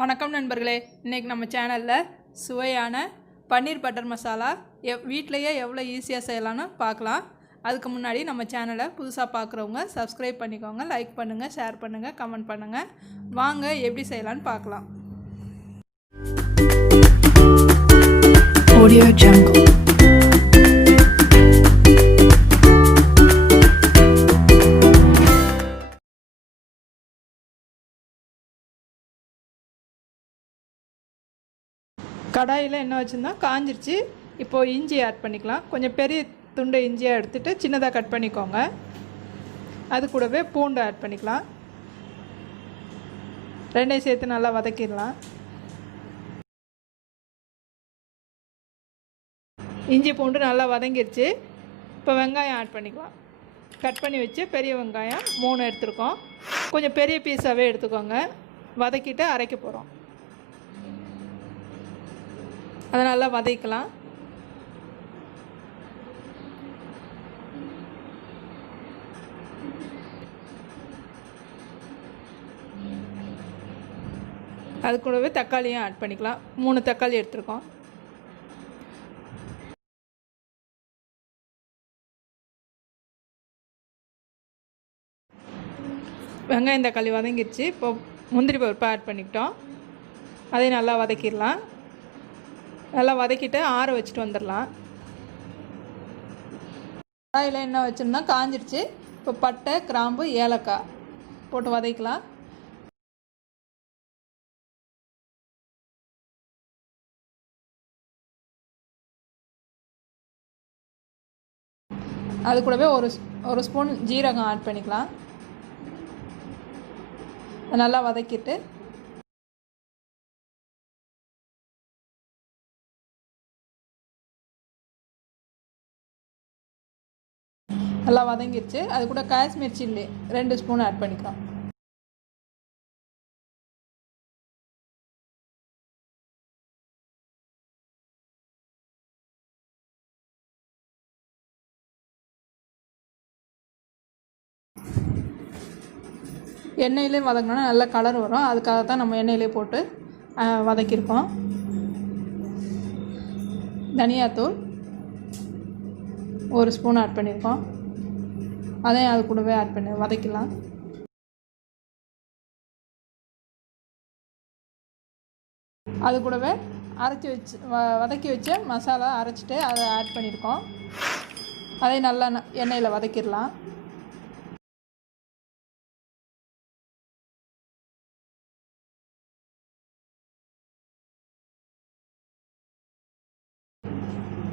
வணக்கம் நண்பர்களே, இன்றைக்கி நம்ம சேனலில் சுவையான பன்னீர் பட்டர் மசாலா வீட்டிலையே எவ்வளோ ஈஸியாக செய்யலான்னு பார்க்கலாம். அதுக்கு முன்னாடி நம்ம சேனலை புதுசாக பார்க்குறவங்க சப்ஸ்கிரைப் பண்ணிக்கோங்க, லைக் பண்ணுங்கள், ஷேர் பண்ணுங்கள், கமெண்ட் பண்ணுங்கள். வாங்க எப்படி செய்யலான்னு பார்க்கலாம். Audio Jungle. கடாயில் என்ன வச்சுருந்தா காஞ்சிருச்சு. இப்போது இஞ்சி ஆட் பண்ணிக்கலாம். கொஞ்சம் பெரிய துண்டை இஞ்சியாக எடுத்துகிட்டு சின்னதாக கட் பண்ணிக்கோங்க. அது கூடவே பூண்டு ஆட் பண்ணிக்கலாம். ரெண்டையும் சேர்த்து நல்லா வதக்கிடலாம். இஞ்சி பூண்டு நல்லா வதங்கிருச்சு. இப்போ வெங்காயம் ஆட் பண்ணிக்கலாம். கட் பண்ணி வச்சு பெரிய வெங்காயம் 3 எடுத்துருக்கோம். கொஞ்சம் பெரிய பீஸாகவே எடுத்துக்கோங்க. வதக்கிட்டு அரைக்க போகிறோம். அதை நல்லா வதக்கலாம். அது கூடவே தக்காளியும் ஆட் பண்ணிக்கலாம். 3 தக்காளி எடுத்துருக்கோம். வெங்காயம் தக்காளி வதங்கிடுச்சு. இப்போ முந்திரி பருப்பு ஆட் பண்ணிக்கிட்டோம். அதையும் நல்லா வதக்கிடலாம். நல்லா வதக்கிட்டு ஆற வச்சுட்டு வந்துடலாம். கடாயில் என்ன வச்சோம்னா காஞ்சிடுச்சு. இப்போ பட்டை, கிராம்பு, ஏலக்காய் போட்டு வதக்கலாம். அது கூடவே ஒரு ஸ்பூன் ஜீரகம் ஆட் பண்ணிக்கலாம். நல்லா வதக்கிட்டு நல்லா வதங்கிடுச்சு. அது கூட காஷ்மீர் சில்லி 2 ஸ்பூன் ஆட் பண்ணிக்கலாம். எண்ணெயிலே வதங்கினா நல்ல கலர் வரும். அதுக்காக தான் நம்ம எண்ணெயிலே போட்டு வதக்கியிருக்கோம். தனியாத்தூள் 1 ஸ்பூன் ஆட் பண்ணியிருக்கோம். அதையும் அது கூடவே ஆட் பண்ணி வதக்கலாம். அது கூடவே வதக்கி வச்ச மசாலா அரைச்சிட்டு அதை ஆட் பண்ணியிருக்கோம். அதையும் நல்லா எண்ணெயில் வதக்கிடலாம்.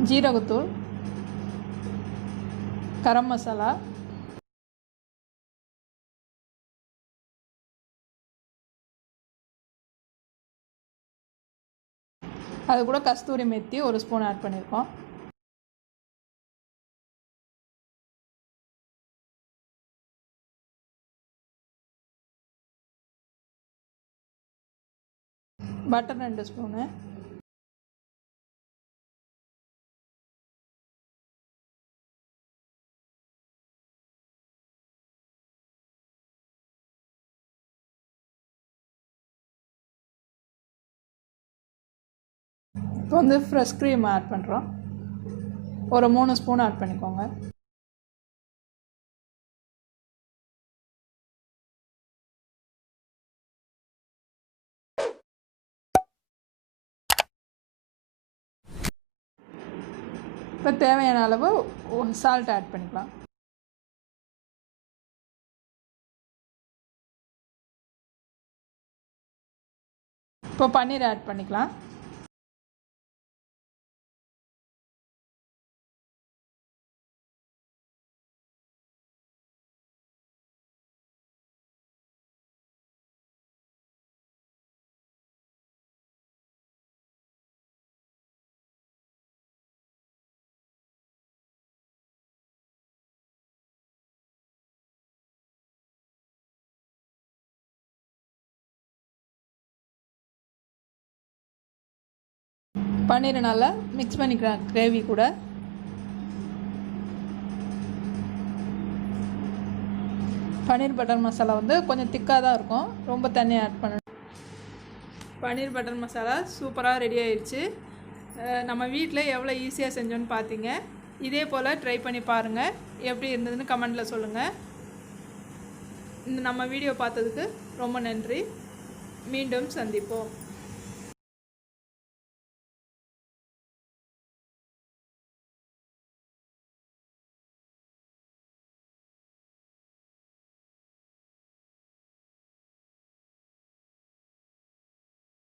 ஜீரகத்தூள், கரம் மசாலா, அது கூட கஸ்தூரி மெத்தி 1 ஸ்பூன் ஆட் பண்ணியிருக்கோம். Butter 2 spoon. இப்போ வந்து ஃப்ரெஷ் க்ரீம் ஆட் பண்ணுறோம். ஒரு 3 ஸ்பூன் ஆட் பண்ணிக்கோங்க. இப்போ தேவையான அளவு சால்ட் ஆட் பண்ணிக்கலாம். இப்போ பன்னீர் ஆட் பண்ணிக்கலாம். பன்னீரை நல்லா மிக்ஸ் பண்ணிக்கலாம் கிரேவி கூட. பன்னீர் பட்டர் மசாலா வந்து கொஞ்சம் திக்காக தான் இருக்கும், ரொம்ப தண்ணி ஆட் பண்ணணும். பன்னீர் பட்டர் மசாலா சூப்பராக ரெடி ஆயிடுச்சு. நம்ம வீட்டில் எவ்வளோ ஈஸியாக செஞ்சோன்னு பார்த்தீங்க. இதே போல் ட்ரை பண்ணி பாருங்கள். எப்படி இருந்ததுன்னு கமெண்டில் சொல்லுங்கள். நம்ம வீடியோ பார்த்ததுக்கு ரொம்ப நன்றி. மீண்டும் சந்திப்போம்.